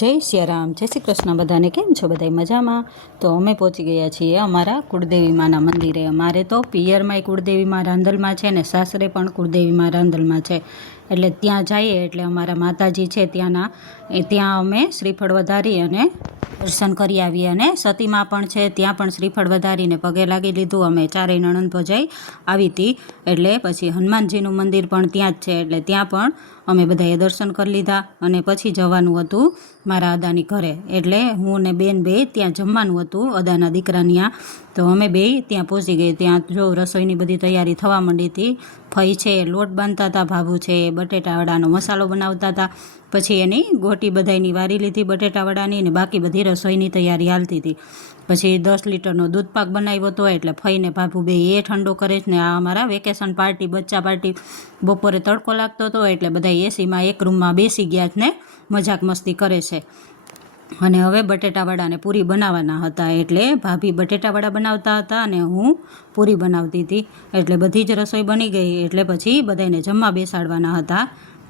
જય સિયારામ, જય શ્રી કૃષ્ણ બધાને. કેમ છો બધા? મજામાં? તો અમે પહોંચી ગયા છીએ અમારા કુળદેવી માના મંદિરે. અમારે તો પિયરમાંય કુળદેવી માં રાંદલમાં છે ને સાસરે પણ કુળદેવી માં રાંદલમાં છે. એટલે ત્યાં જઈએ એટલે અમારા માતાજી છે ત્યાં અમે શ્રીફળ વધારી અને દર્શન કરી આવીએ. અને સતીમાં પણ છે ત્યાં પણ શ્રીફળ વધારીને પગે લાગી લીધું. અમે ચારેય નણંદ ભજાઈ આવી હતી. એટલે પછી હનુમાનજીનું મંદિર પણ ત્યાં જ છે એટલે ત્યાં પણ અમે બધાએ દર્શન કરી લીધા. અને પછી જવાનું હતું મારા અદાની ઘરે. એટલે હું ને બેન બે ત્યાં જમવાનું હતું અદાના દીકરાની ત્યાં. તો અમે બે ત્યાં પહોંચી ગઈ. ત્યાં જો રસોઈની બધી તૈયારી થવા માંડી હતી. ફઈ છે લોટ બાંધતા હતા, ભાભુ છે બટેટાવડાનો મસાલો બનાવતા હતા. પછી એની ગોટી બધાયની વારી લીધી બટેટાવડાની, ને બાકી બધી રસોઈની તૈયારી હાલતી હતી. પછી 10 લીટરનો દૂધપાક બનાવ્યો હતો. એટલે ફઈને ભાભુ બે એ ઠંડો કરે છે ને આ અમારા વેકેશન પાર્ટી બચ્ચા પાર્ટી. બપોરે તડકો લાગતો હતો એટલે બધા એસીમાં એક રૂમમાં બેસી ગયા ને મજાક મસ્તી કરે છે. અને હવે બટેટાવડાને પૂરી બનાવવાના હતા એટલે ભાભી બટેટાવડા બનાવતા હતા અને હું પૂરી બનાવતી હતી. એટલે બધી જ રસોઈ બની ગઈ. એટલે પછી બધાને જમવા બેસાડવાના હતા.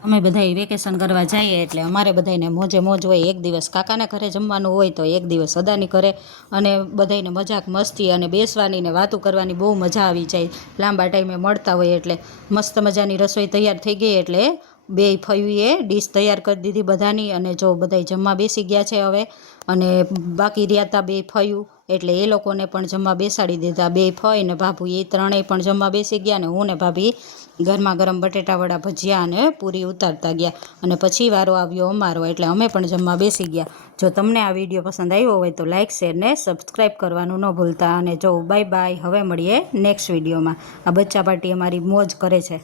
અમે બધાએ વેકેશન કરવા જઈએ એટલે અમારે બધાને મોજે મોજ હોય. એક દિવસ કાકાના ઘરે જમવાનું હોય તો એક દિવસ અદાની ઘરે. અને બધાને મજાક મસ્તી અને બેસવાની ને વાતો કરવાની બહુ મજા આવી જાય. લાંબા ટાઈમે મળતા હોય એટલે મસ્ત મજાની રસોઈ તૈયાર થઈ ગઈ. એટલે બે ફયુએ ડીશ તૈયાર કરી દીધી બધાની. અને જો બધાય જમવા બેસી ગયા છે હવે. અને બાકી રહ્યા હતા બે ફયું એટલે એ લોકોને પણ જમવા બેસાડી દીધા. બે ફઈ ને ભાભુ એ ત્રણેય પણ જમવા બેસી ગયા. ને હું ને ભાભી ગરમા ગરમ બટેટાવડા ભજીયા અને પૂરી ઉતારતા ગયા. અને પછી વારો આવ્યો અમારો એટલે અમે પણ જમવા બેસી ગયા. જો તમને આ વિડીયો પસંદ આવ્યો હોય તો લાઇક શેર ને સબસ્ક્રાઈબ કરવાનું ન ભૂલતા. અને જો બાય બાય, હવે મળીએ નેક્સ્ટ વિડીયોમાં. આ બચ્ચા પાર્ટી અમારી મોજ કરે છે.